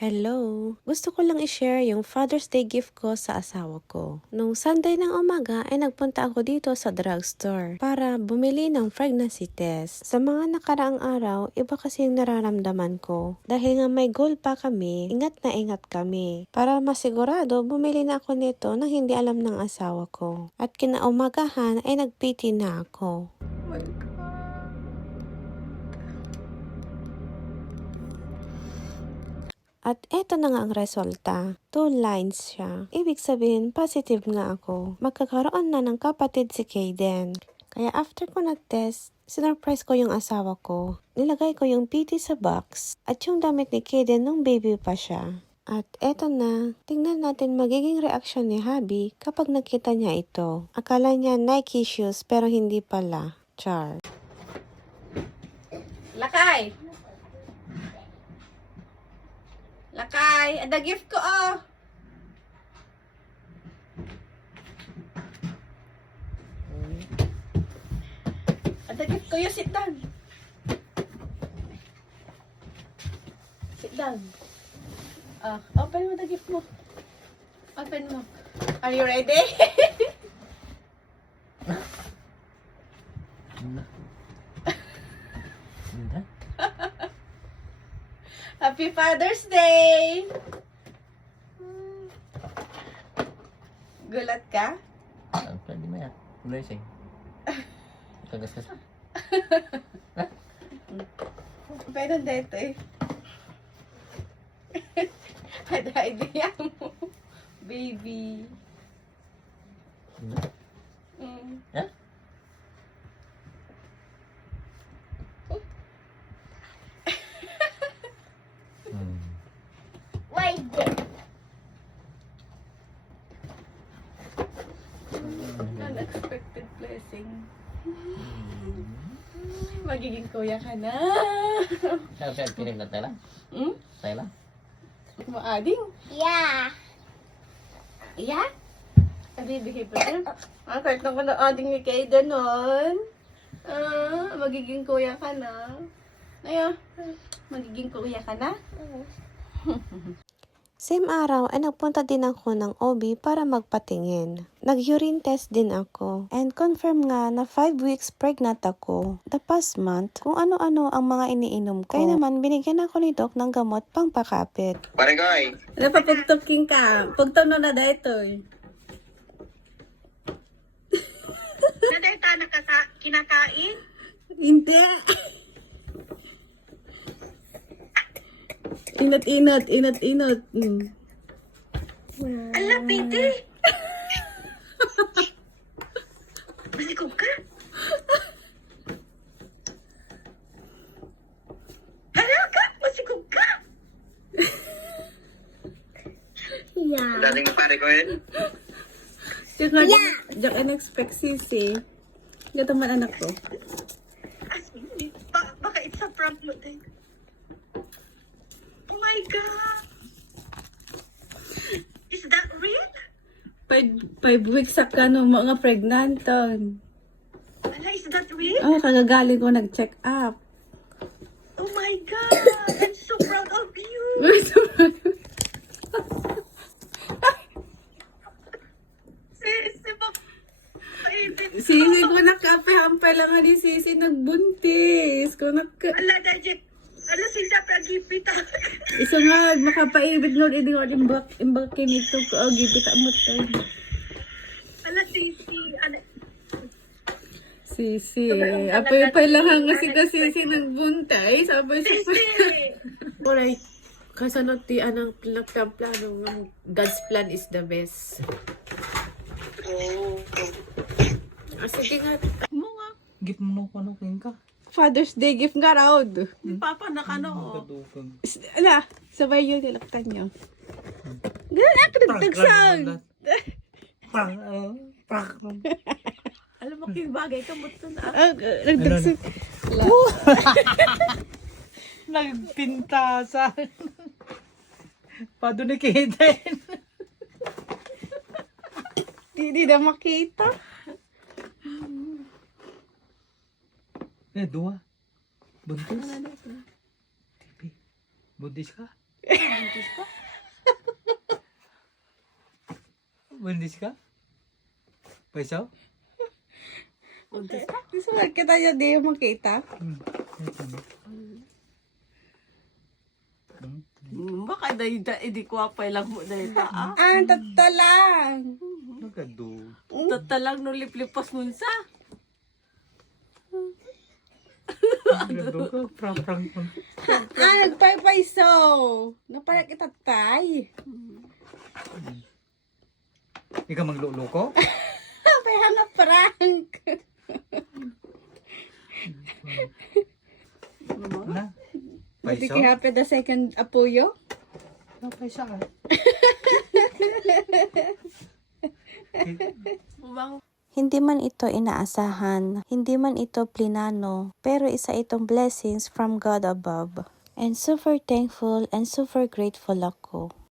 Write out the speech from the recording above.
Hello! Gusto ko lang i-share yung Father's Day gift ko sa asawa ko. Nung Sunday ng umaga ay nagpunta ako dito sa drugstore para bumili ng pregnancy test. Sa mga nakaraang araw, iba kasi yung nararamdaman ko. Dahil nga may goal pa kami, ingat na ingat kami. Para masigurado, bumili na ako nito nang hindi alam ng asawa ko. At kinaumagahan ay nag-PT na ako. At eto na nga ang resulta. 2 lines siya. Ibig sabihin, positive nga ako. Magkakaroon na ng kapatid si Kaden. Kaya after ko nag-test, sinurprise ko yung asawa ko. Nilagay ko yung PT sa box at yung damit ni Kaden nung baby pa siya. At eto na, tingnan natin magiging reaksyon ni Habi kapag nakita niya ito. Akala niya Nike shoes pero hindi pala. Char. Lakay! Lakay! Ada gift ko, oh! Ada gift ko, you sit down. Sit down. Open mo the gift mo. Open mo. Are you ready? Happy Father's Day! Gulat ka? Pwede mo yan. Blessing. Kagaskas. Pero dito eh. Ada idea mo. Baby. Ha? Unexpected blessing. Magiging kuya ka na. Siya pinig na tela? Hmm? Tela? Maading? Yeah. Yeah? Bibihip na. Kahit na ko na ading ni Kaida nun. Magiging kuya ka na. Ayan. Magiging kuya ka na? Same araw ay nagpunta din ako ng OB para magpatingin. Nag-urine test din ako and confirm nga na 5 weeks pregnant ako. The past month, kung ano-ano ang mga iniinom ko. Kaya naman binigyan ako ni Doc ng gamot pang pakapit. Barangay. Napapagtuking ka. Pagtono na dito eh. Naday ta kinakain? Hindi. Inat. Ala, pwede. Masikog ka? Hala ka? Masikog ka? Yeah. Dating pare ko yun. Diyan unexpect sisi. Gata man anak ko. Baka it's a prank mo din. Oh my God! Is that real? 5 weeks sa ka no, mga pregnanton. Ala, is that real? Oh, kagagaling ko nag-check up. Oh my God! I'm so proud of you! Sisi, Sisi ko nakape-hampay lang nga di Sisi nagbuntis. Ko Ala, Dajit. Ala, sisi, pag-ipita. Isa nga, makapaibig nun, hindi ko imbak kinito ko, gipita mo tayo. Ala, sisi. Ala, Sisi, apay lang nga si Sisi nagbuntay, sabay sisi. Alright, kasanot ti anang plano ng God's plan is the best. Sige nga. Gift mo nung panukin ka. Father's Day gift nga raw. Papa, nakano. Kadukang. Ala, sabay yun, nilaktan nyo. Ganun ako nagtagsang. Alam mo, bagay ka mo ito na. Nagtagsang. Nagpintasan. Pado ni Kaden. Hindi na makita. Dua. Buntis. TV. Buntis ka? Bundis ka? Paisaw? Gusto mo kita niya di makita? Baka hindi ko apay lang mo dahil taa. Ah, tatalang. Nagado. Tatalang no liplipas mo sa. Nagado ka. Prang-prang mo. Ah, nagpay-paisaw. Napala kita tay. Ikaw maglolo ko? Pay hanga prank. Na? Hindi Paisaw? ki happy the second apuyo. Paisaw. Hindi man ito inaasahan, hindi man ito plinano, pero isa itong blessings from God above. And super thankful and super grateful ako.